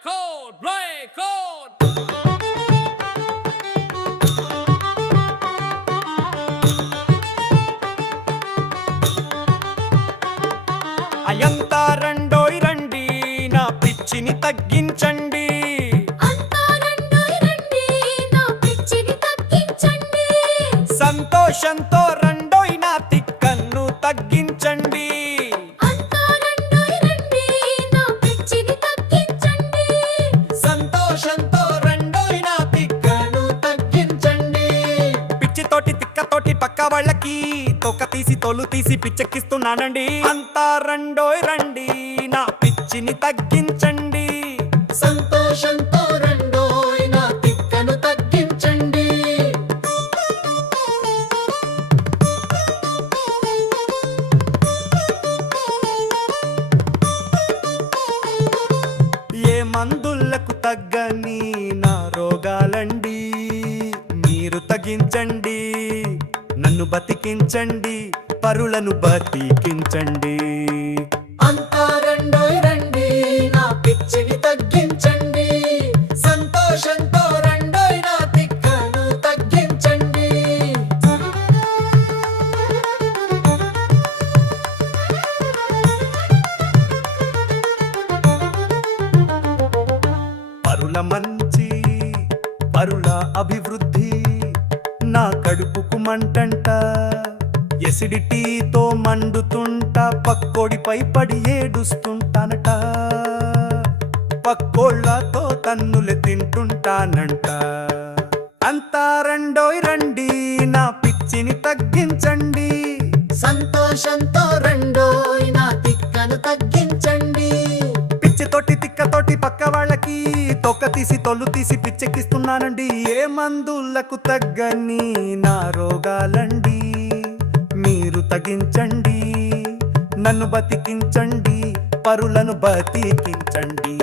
Code, play code. అయంతా రండోయ్ రండి నా పిచ్చిని తగ్గించండి. అంతా రండోయ్ రండి నా పిచ్చిని తగ్గించండి. సంతోషంతో రండోయ్ నా తిక్కన్ను తగ్గించండి. పిచ్చితోటి తిక్కతోటి పక్క వాళ్ళకి తొక్క తీసి తోలు తీసి పిచ్చెక్కిస్తున్నానండి. అంతా రండోయ్ రండి నా పిచ్చిని తగ్గించండి. సంతోషంతో రండోయ్ నా తిక్కను తగ్గించండి. ఏ మందులకు తగ్గని నా రోగాలండి. తగ్గించండి నన్ను బతికించండి. పరులను బతికించండి. అంతా రండోయ్ రండి. నా పిచ్చిని తగ్గించండి. సంతోషంతో రండోయ్ నా తిక్కను తగ్గించండి. పరుల మంచి పరుల అభివృద్ధి కడుపుకు మంటంట ఎసిడిటీతో మండుతుంటా పక్కోడిపై పడి ఏడుస్తుంటానట. పక్కోళ్ళతో తన్నులు తింటుంటానంట. తొక్క తీసి తొల్లు తీసి పిచ్చెక్కిస్తున్నానండి. ఏ మందులకు తగ్గని నా రోగాలండి. మీరు తగ్గించండి నన్ను బతికించండి పరులను బతికించండి.